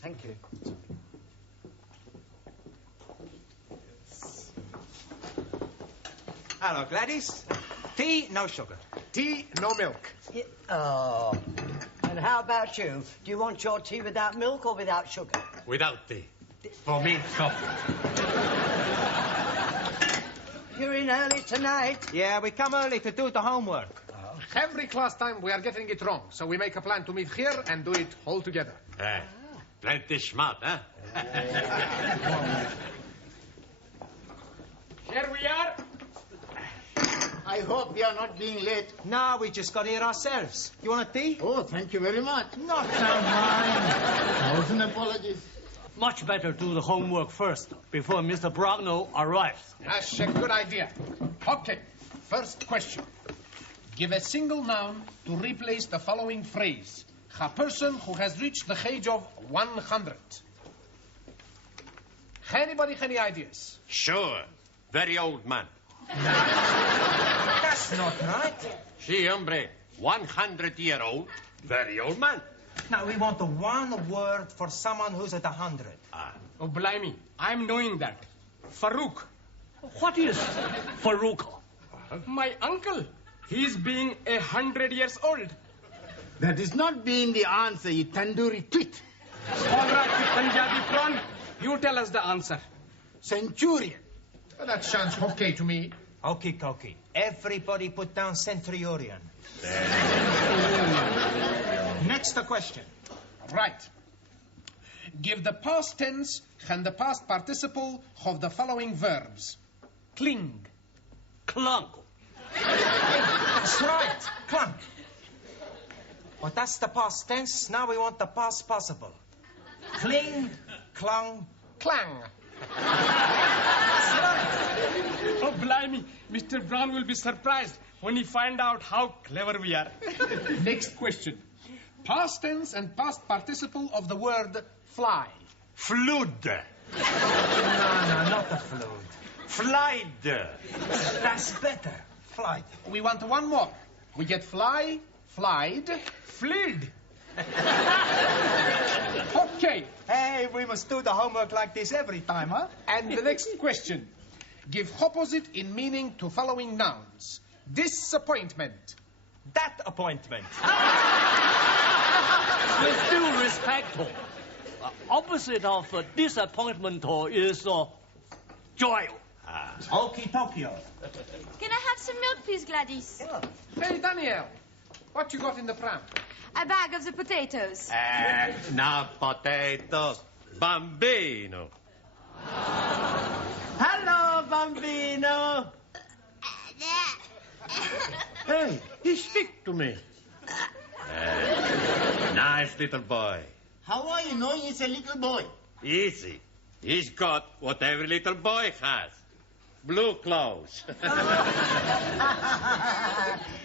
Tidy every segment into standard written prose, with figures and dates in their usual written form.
Thank you. Hello, Gladys. Tea, no sugar. Tea, no milk. Oh. And how about you? Do you want your tea without milk or without sugar? Without tea. For me, coffee. You're in early tonight. Yeah, we come early to do the homework. Every class time we are getting it wrong, so we make a plan to meet here and do it all together. Plenty smart, huh? Here we are. I hope we are not being late. No, we just got here ourselves. You want a tea? Oh, thank you very much. Not so mine. 1,000 apologies. Much better do the homework first, before Mr. Brownell arrives. That's a good idea. Okay, first question. Give a single noun to replace the following phrase. A person who has reached the age of 100. Anybody any ideas? Sure. Very old man. That's not right. Si, hombre. 100-year-old. Very old man. Now, we want the one word for someone who's at 100. Oh, blimey. I'm knowing that. Farouk. What is Farouk? My uncle. He's being 100 years old. That is not being the answer, you tandoori twit. All right, you Punjabi prawn. You tell us the answer. Centurion. That sounds okay to me. Okie-dokie. Everybody put down centurion. Next question. Right. Give the past tense and the past participle of the following verbs. Cling. Clunk. That's right. Clunk. But that's the past tense. Now we want the past possible. Cling, clung, Clang. Oh, blimey. Mr. Brown will be surprised when he find out how clever we are. Next question. Past tense and past participle of the word fly. Flood. No, not the flood. Flied. That's better. Flight. We want one more. We get fly, flied, fleed. Okay. Hey, we must do the homework like this every time, huh? And the next question. Give opposite in meaning to following nouns. Disappointment. That appointment. With due respect, opposite of disappointment is joy. Okie-dokie. Can I have some milk, please, Gladys? Hey, Daniel. What you got in the pram? A bag of the potatoes. Not potatoes. Bambino. Hello, Bambino. Hey, he speak to me. Nice little boy. How are you knowing he's a little boy? Easy. He's got what every little boy has. Blue clothes.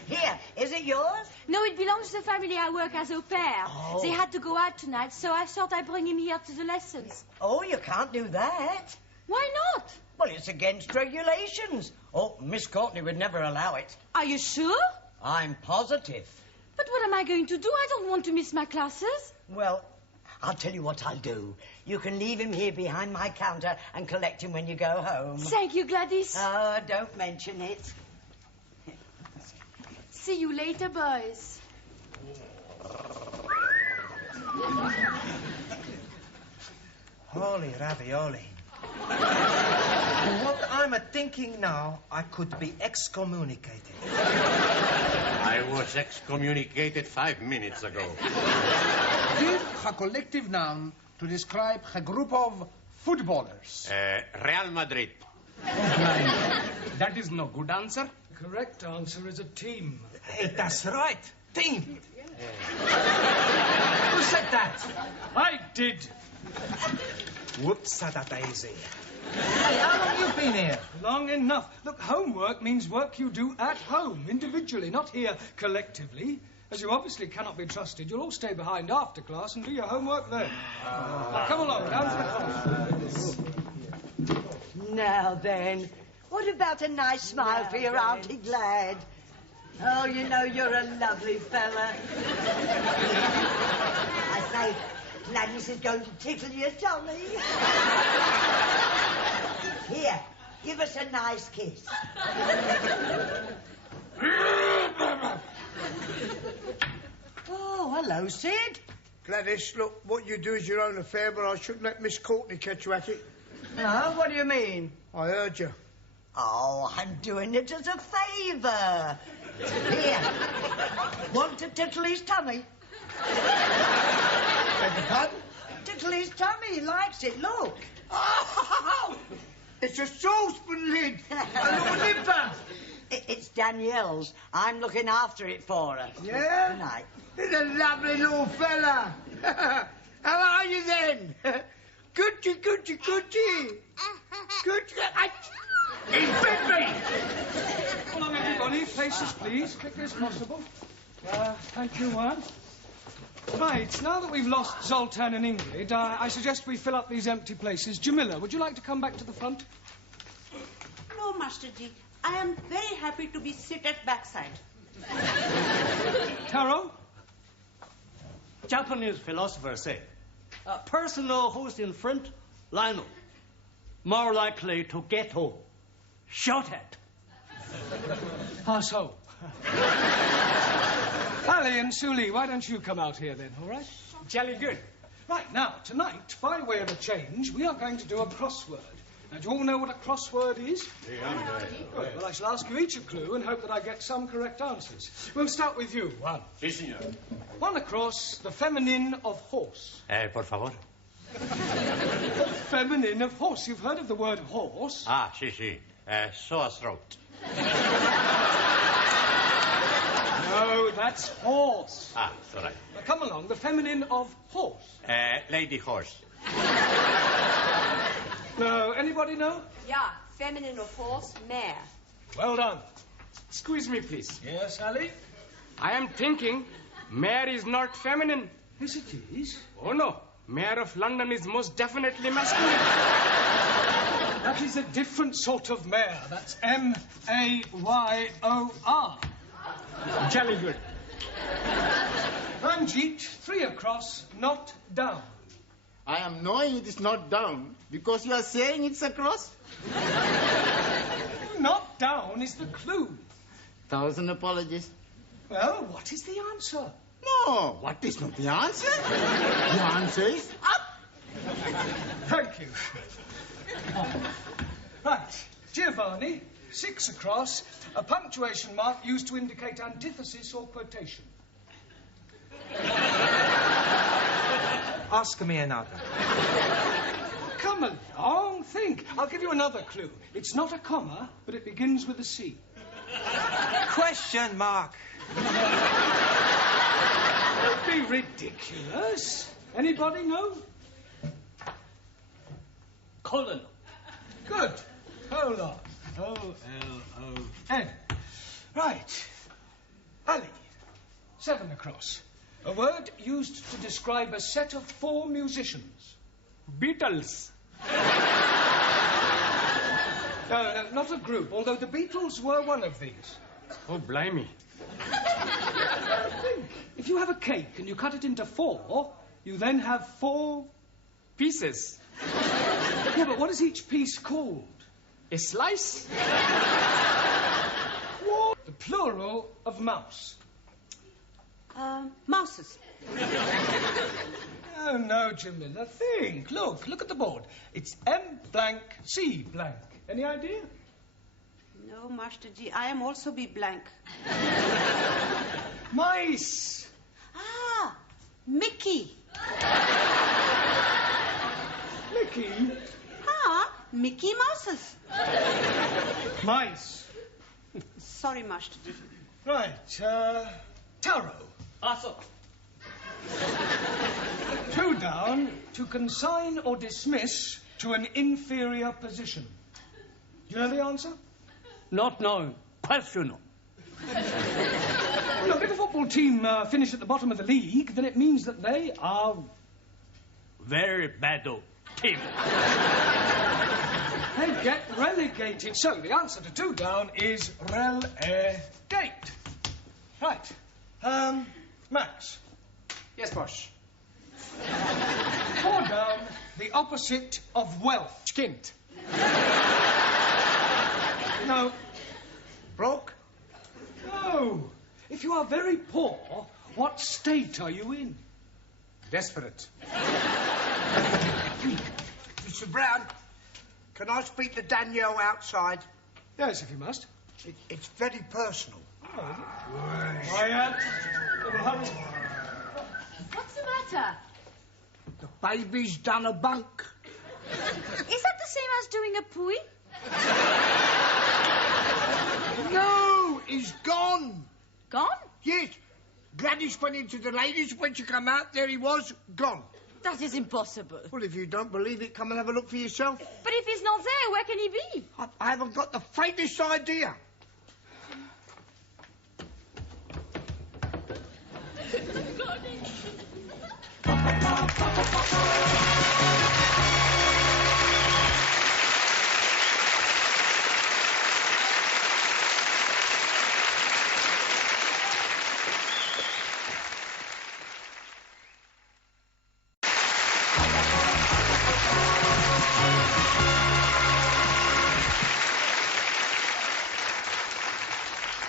Here, is it yours? No, it belongs to the family I work as au pair. Oh. They had to go out tonight, so I thought I'd bring him here to the lessons. Oh, you can't do that. Why not? Well, it's against regulations. Oh, Miss Courtney would never allow it. Are you sure? I'm positive. But what am I going to do? I don't want to miss my classes. Well, I'll tell you what I'll do. You can leave him here behind my counter and collect him when you go home. Thank you, Gladys. Oh, don't mention it. See you later, boys. Holy ravioli. What I'm a-thinking now, I could be excommunicated. I was excommunicated 5 minutes ago. Give a collective noun to describe a group of footballers. Real Madrid. That is no good answer. Correct answer is a team. Hey, that's right. Team. Who said that? I did. Whoops, daisy. Hey, how long you been here? Long enough. Look, homework means work you do at home, individually, not here collectively. As you obviously cannot be trusted, you'll all stay behind after class and do your homework then. Now, come along, down to the class. Now then, what about a nice smile for your Auntie Glad? Oh, you know, you're a lovely fella. I say, Gladys is going to tickle your tummy. Here, give us a nice kiss. Oh, hello, Sid. Gladys, look, what you do is your own affair, but I shouldn't let Miss Courtney catch you at it. Oh, what do you mean? I heard you. Oh, I'm doing it as a favour. Here, want to tickle his tummy? Beg your pardon? Tickle his tummy, he likes it, look. Oh, it's a saucepan lid. A little nipper. It's Danielle's. I'm looking after it for her. Yeah? Good night. He's a lovely little fella. How are you then? Goochie, goochie, goochie. Goochie. He's bit me. Come along, everybody. Places, please. Quickly as possible. Thank you, Juan. Right, now that we've lost Zoltan and Ingrid, I suggest we fill up these empty places. Jamila, would you like to come back to the front? No, Master Ji. I am very happy to be seated backside. Taro? Japanese philosophers say, a person who's in front, Lionel, more likely to get home. Shot at. How so? Ali and Suli, why don't you come out here then, all right? Jolly good. Right, now, tonight, by way of a change, we are going to do a crossword. Now, do you all know what a crossword is? Good. Well, I shall ask you each a clue and hope that I get some correct answers. We'll start with you, Juan. Sí, señor. One across, the feminine of horse. Por favor. The feminine of horse. You've heard of the word horse? Ah, sí, sí. Sore throat. No, that's horse. Ah, it's all right. Now, come along, the feminine of horse. Lady horse. No, anybody know? Yeah, feminine of horse, mare. Well done. Excuse me, please. Yes, Ali? I am thinking mare is not feminine. Yes, it is. Oh, no. Mayor of London is most definitely masculine. That is a different sort of mare. That's M-A-Y-O-R. Jolly good. Ranjit, 3 across, not down. I am knowing it is not down because you are saying it's across. Not down is the clue. 1,000 apologies. Well, what is the answer? No, what is not the answer? The answer is up. Thank you. Right, Giovanni, 6 across, a punctuation mark used to indicate antithesis or quotation. Ask me another. Come along, think. I'll give you another clue. It's not a comma, but it begins with a C. Question mark. Don't be ridiculous. Anybody know? Colon. Good. Hold on. O-L-O-N. Right. Ali, 7 across. A word used to describe a set of 4 musicians. Beatles. No, not a group, although the Beatles were one of these. Oh, blimey. Think. If you have a cake and you cut it into 4, you then have 4... Pieces. Yeah, but what is each piece called? A slice? The plural of mouse. Mouses. Oh, no, Jamila. Think. Look at the board. It's M blank C blank. Any idea? No, Master Ji, I am also be blank. Mice. Ah, Mickey. Mickey? Mickey Mouses. Mice. Sorry, Master G. Right, Taro. Also. 2 down, to consign or dismiss to an inferior position. Do you know the answer? Not known. Questionable. Look, if a football team finish at the bottom of the league, then it means that they are... Very bad team. They get relegated. So the answer to 2 down is relegate. Right. Max. Yes, boss. 4 down, the opposite of wealth. Skint. No. Broke? No. If you are very poor, what state are you in? Desperate. Mr. Brown, can I speak to Danielle outside? Yes, if you must. It's very personal. Quiet. What's the matter? The baby's done a bunk. Is that the same as doing a pooey? No, he's gone. Gone? Yes. Gladys went into the ladies. When she come out, there he was, gone. That is impossible. Well, if you don't believe it, come and have a look for yourself. But if he's not there, where can he be? I haven't got the faintest idea.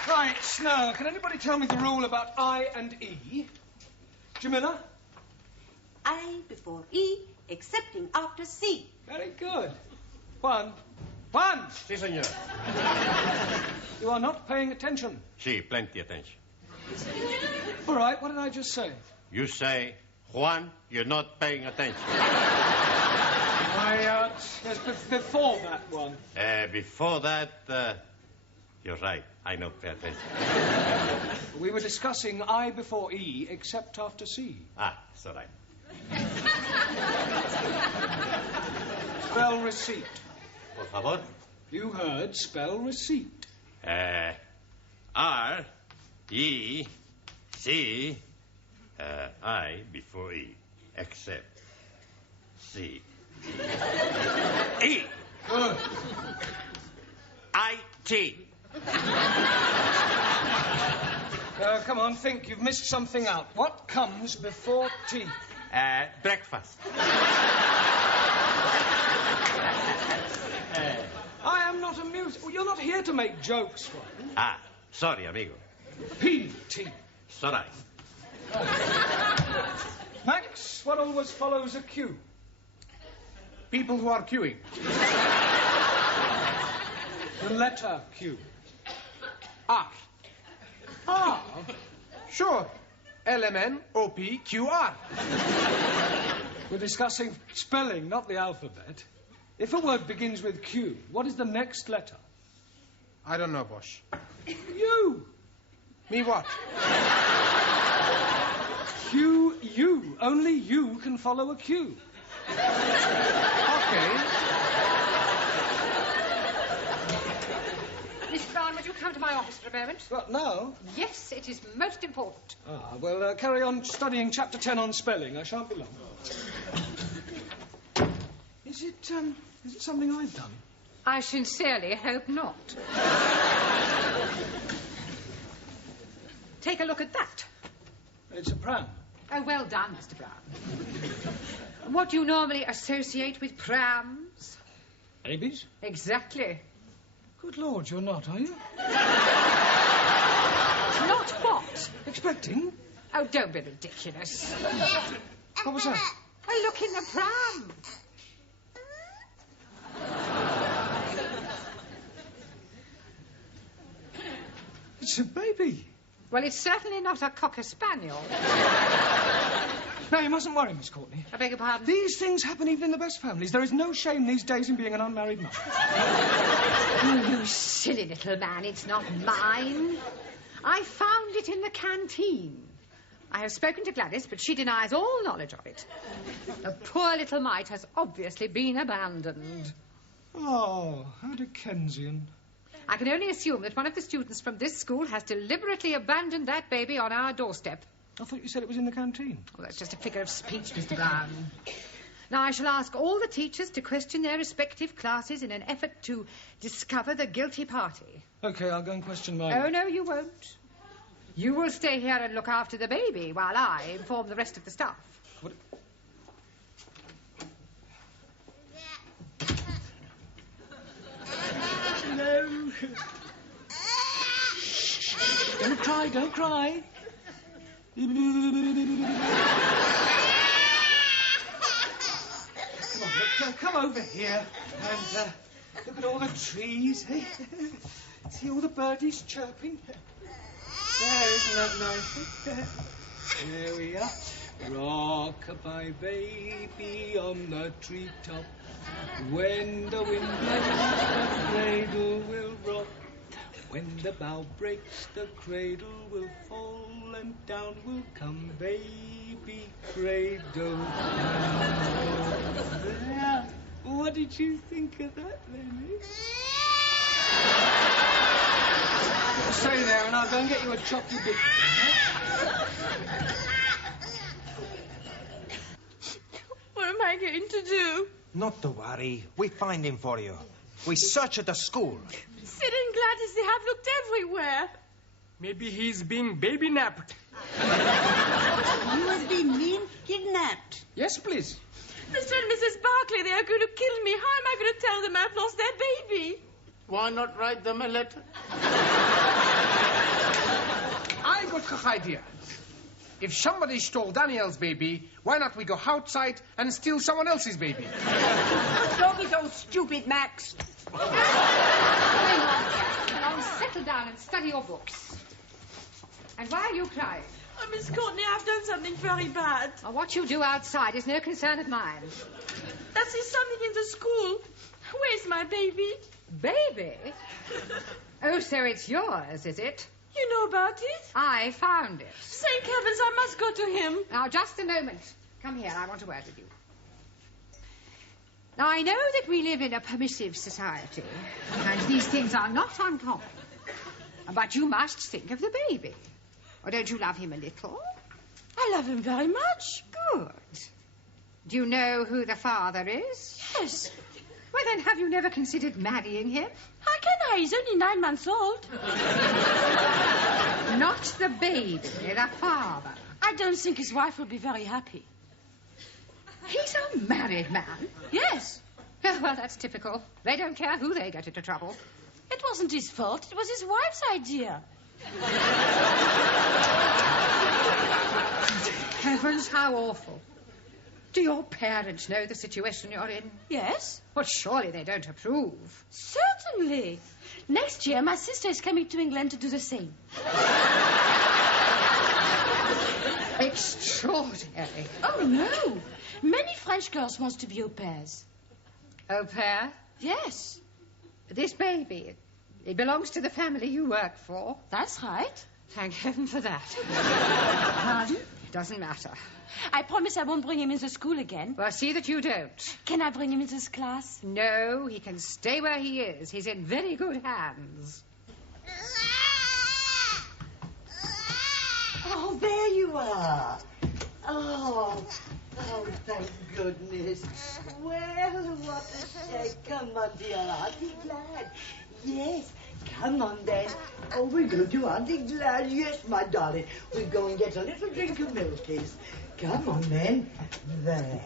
Right, now, can anybody tell me the rule about I and E? Jamila? I before E, excepting after C. Very good. One. Si, senor. You are not paying attention. Si, plenty attention. All right, what did I just say? You say, Juan, you're not paying attention. Yes, before that one. Before that, you're right. I don't pay attention. We were discussing I before E, except after C. Ah, it's all right. Spell receipt. Por favor. You heard spell receipt. R, E, C, I before E, except C. E. Good. I-T. Come on, think. You've missed something out. What comes before tea? Breakfast. I am not amused. Well, you're not here to make jokes, Ron. Ah, sorry, amigo. P.T. It's all right. Max, what always follows a Q? People who are queuing. The letter Q. Ah. Ah. Sure. LMNOPQR. We're discussing spelling, not the alphabet. If a word begins with Q, what is the next letter? I don't know, boss. U. Me what? Q, U. Only you can follow a Q. Okay. Miss Brown, would you come to my office for a moment? What, now? Yes, it is most important. Ah, well, carry on studying Chapter 10 on spelling. I shan't be long. Is it something I've done? I sincerely hope not. Take a look at that. It's a pram. Oh, well done, Mr. Brown. What do you normally associate with prams? Babies? Exactly. Good Lord, you're not, are you? Not what? Expecting? Oh, don't be ridiculous. What was that? A look in the pram. It's a baby. Well, it's certainly not a cocker spaniel. Now, you mustn't worry, Miss Courtney. I beg your pardon? These things happen even in the best families. There is no shame these days in being an unmarried mother. Oh, you silly little man. It's not mine. I found it in the canteen. I have spoken to Gladys, but she denies all knowledge of it. The poor little mite has obviously been abandoned. Oh, how Dickensian. I can only assume that one of the students from this school has deliberately abandoned that baby on our doorstep. I thought you said it was in the canteen. Oh, that's just a figure of speech, Mr. Brown. Now, I shall ask all the teachers to question their respective classes in an effort to discover the guilty party. OK, I'll go and question my... Oh, no, you won't. You will stay here and look after the baby while I inform the rest of the staff. What? No. Don't cry, don't cry. Come over here and look at all the trees. Eh? See all the birdies chirping? There, isn't that nice? There we are. Rock-a-bye baby on the treetop. When the wind blows, the cradle will rock. When the bough breaks, the cradle will fall, and down will come baby cradle. There. What did you think of that, Lenny? Stay there, and I'll go and get you a chocolate bit. What am I going to do? Not to worry. We find him for you. We search at the school. Sid and Gladys, they have looked everywhere. Maybe he's been baby-napped. You have been kidnapped. Yes, please. Mr. and Mrs. Barclay, they are going to kill me. How am I going to tell them I've lost their baby? Why not write them a letter? I got an idea. If somebody stole Daniel's baby, why not we go outside and steal someone else's baby? Don't be so stupid, Max. Now settle down and study your books. And why are you crying? Oh, Miss Courtney, I've done something very bad. Well, what you do outside is no concern of mine. That is something in the school. Where's my baby? Baby? Oh, so it's yours, is it? You know about it? I found it. Thank heavens, I must go to him. Now, just a moment. Come here, I want a word with you. Now, I know that we live in a permissive society, and these things are not uncommon. But you must think of the baby. Or don't you love him a little? I love him very much. Good. Do you know who the father is? Yes. Well, then, have you never considered marrying him? How can I? He's only 9 months old. Not the baby, the father. I don't think his wife will be very happy. He's a married man? Yes. Oh, well, that's typical. They don't care who they get into trouble. It wasn't his fault. It was his wife's idea. Heavens, how awful. Do your parents know the situation you're in? Yes. Well, surely they don't approve. Certainly. Next year, my sister is coming to England to do the same. Extraordinary. Oh, no. Many French girls want to be au pairs. Au pair? Yes. This baby, it belongs to the family you work for. That's right. Thank heaven for that. Pardon? It doesn't matter. I promise I won't bring him into school again. Well, see that you don't. Can I bring him into this class? No, he can stay where he is. He's in very good hands. Oh, there you are. Oh, thank goodness. Well, what a shake. Come on, dear Auntie Glad. Yes, come on then. Oh, we're going to Auntie Glad. Yes, my darling. We'll go and get a little drink of milkies. Come on then. There.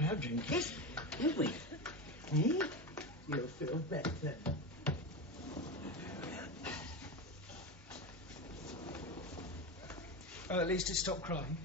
Now drink this. Will we? Eh? You'll feel better. Well, at least it stopped crying.